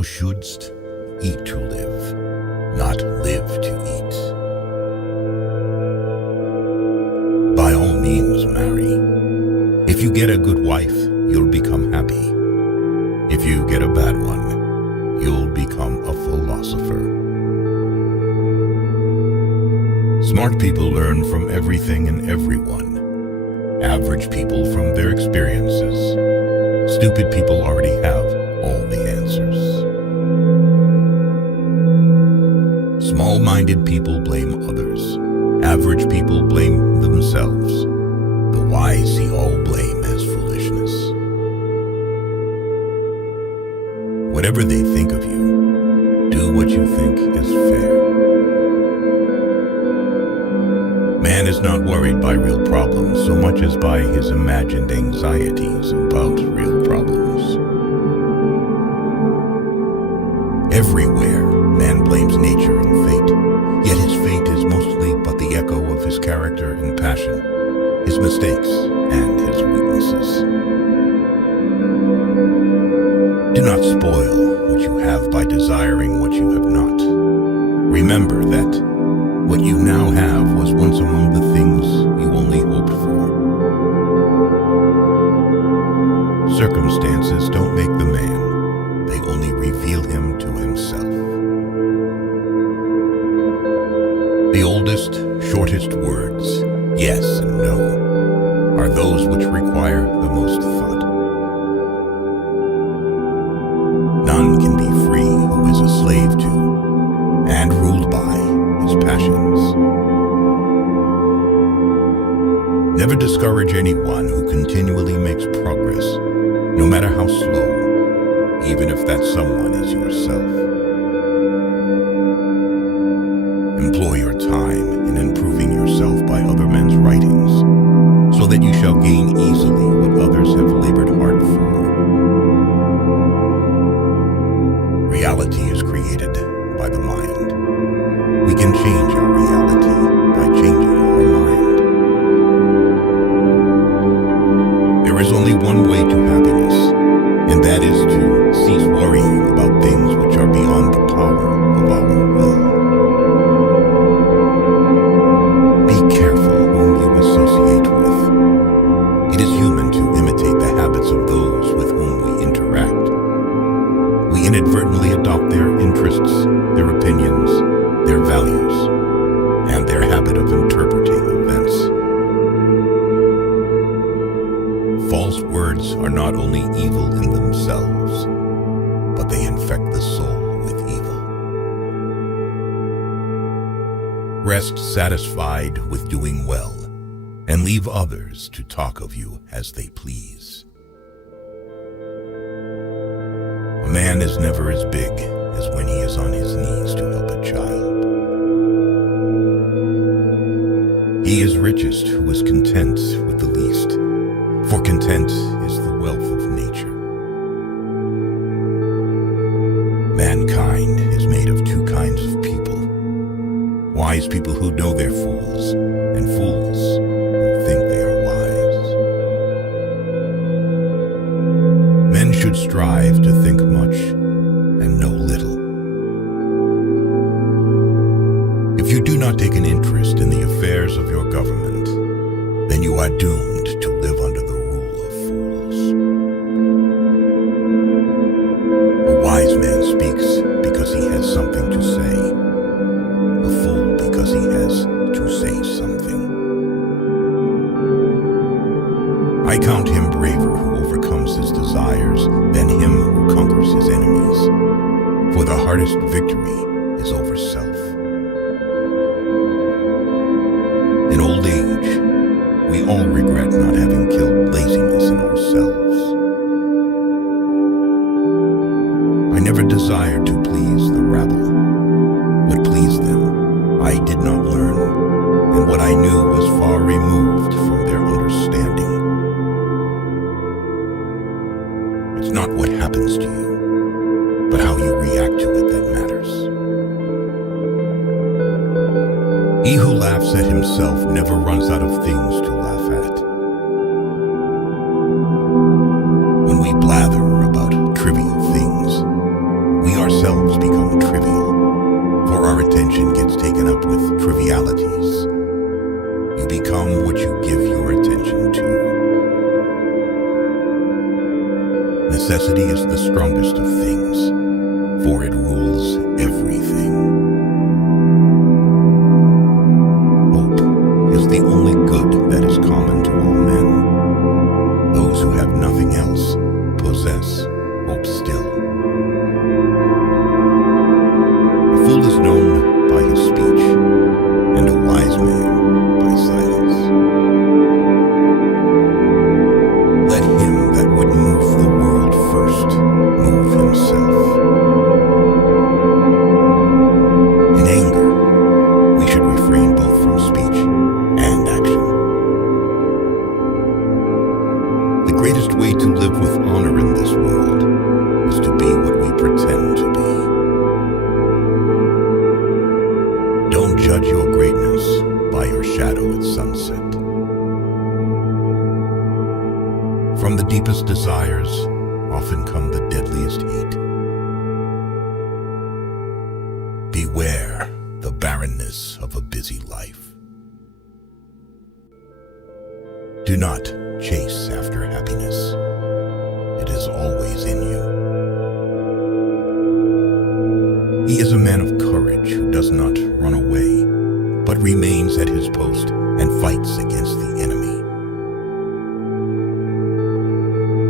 Thou shouldst eat to live, not live to eat. By all means, marry. If you get a good wife, you'll become happy. If you get a bad one, you'll become a philosopher. Smart people learn from everything and everyone. Average people from their experiences. Stupid people already have all the answers. Small-minded people blame others. Average people blame themselves. The wise see all blame as foolishness. Whatever they think of you, do what you think is fair. Man is not worried by real problems so much as by his imagined anxieties about real problems. Everywhere, man blames nature and fate, yet his fate is mostly but the echo of his character and passion, his mistakes and his weaknesses. Do not spoil what you have by desiring what you have not. Remember that what you now have was once among the things you only hoped for. Circumstances don't make the man, they only reveal him to himself. The oldest, shortest words, yes and no, are those which require the most thought. None can be free who is a slave to and ruled by his passions. Never discourage anyone who continually makes progress, no matter how slow, even if that someone is yourself. Employ your time in improving yourself by other men's writings, so that you shall gain easily what others have labored hard for. Reality is created by the mind. We can change our reality by changing our mind. There is only one way to happiness, and that is to cease worrying about things which are beyond the power of our will. Be careful whom you associate with. It is human to imitate the habits of those with whom we interact. We inadvertently adopt their interests, their opinions, their values, and their habit of interpreting events. False words are not only evil in themselves, but they infect the soul with evil. Rest satisfied with doing well, and leave others to talk of you as they please. A man is never as big as when he is on his knees to help a child. He is richest who is content with the least, for content is the wealth of nature. Mankind is made of two kinds of people: wise people who know they're fools, and fools who think they are wise. Men should strive to think much and know little. If you do not take an interest in the affairs of your government, then you are doomed to live under the rule of fools. A wise man speaks because he has something to say. A fool because he has to say something. I count him braver who overcomes his desires than him who conquers his enemies, for the hardest victory is over self. In old age, we all regret not having killed laziness in ourselves. I never desired to please the rabble. What pleased them, I did not learn, and what I knew was far removed from their understanding. It's not what happens to you, but how you react to it that matters. He who laughs at himself never runs out of things to laugh at. When we blather about trivial things, we ourselves become trivial, for our attention gets taken up with trivialities. You become what you give your attention to. Necessity is the strongest of things, for it rules everything. Hope is the only good that is common to all men. Those who have nothing else possess hope still. A fool is known by his speech, and a wise man by silence. Let him that would move the world first move himself. In anger, we should refrain both from speech and action. The greatest way to live with honor in this world is to be what we pretend to be. Don't judge your greatness by your shadow at sunset. From the deepest desires often come the deadliest hate. Beware the barrenness of a busy life. Do not chase after happiness. It is always in you. He is a man of courage who does not run away, but remains at his post and fights against the enemy.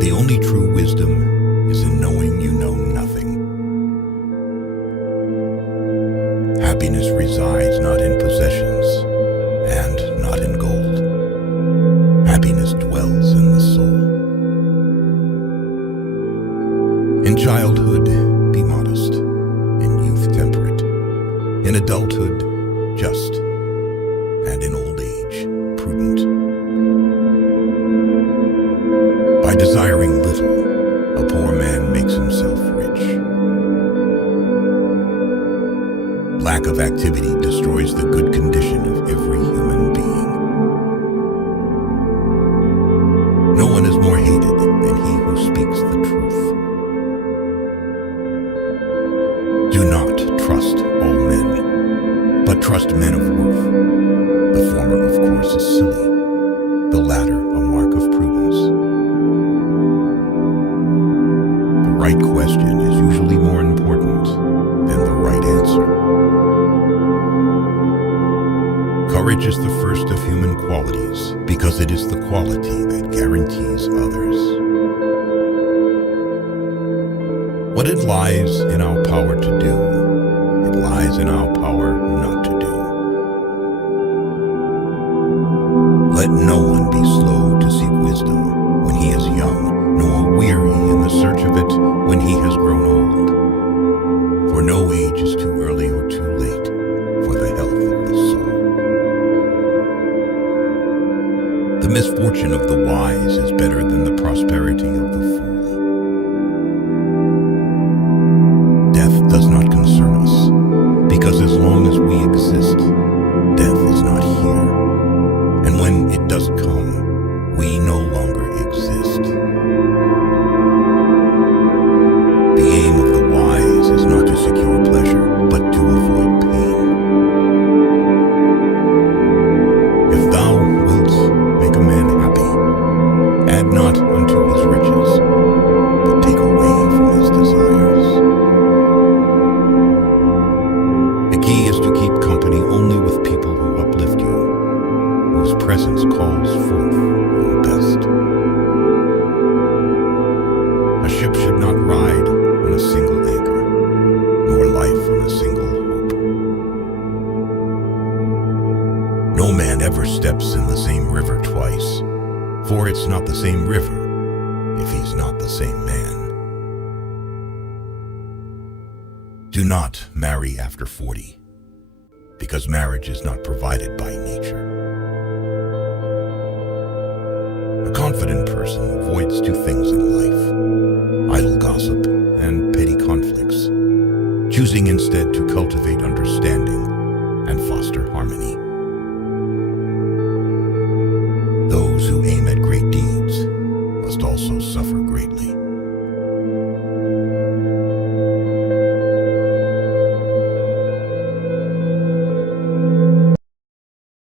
The only true wisdom is in knowing you know nothing. Happiness resides not in possessions and not in gold. Happiness dwells in the soul. In childhood, be modest. In youth, temperate. In adulthood, just. And in old age, prudent. By desiring little, a poor man makes himself rich. Lack of activity destroys the good condition of every human being. No one is more hated than he who speaks the truth. Do not trust all men, but trust men of worth. The former, of course, is silly, the latter a mark of prudence. The right question is usually more important than the right answer. Courage is the first of human qualities because it is the quality that guarantees others. What it lies in our power to do, it lies in our power not to do. Let no one be slow to seek wisdom when he is young, nor weary in the search of it when he has grown old. For no age is too early or too late for the health of the soul. The misfortune of the wise is better than the prosperity of the fool. Death does not concern us, because as long as we exist, death is not here. And when it does come, we no longer exist. The aim of the wise is not to secure pleasure, but to avoid pain. If thou wilt make a man happy, add not unto his riches, but take away from his desires. The key is to keep company only with people who uplift you, whose presence calls forth your best. A ship should not ride on a single anchor, nor life on a single hope. No man ever steps in the same river twice, for it's not the same river if he's not the same man. Do not marry after 40, because marriage is not provided by nature. A confident person avoids two things in life: idle gossip and petty conflicts, choosing instead to cultivate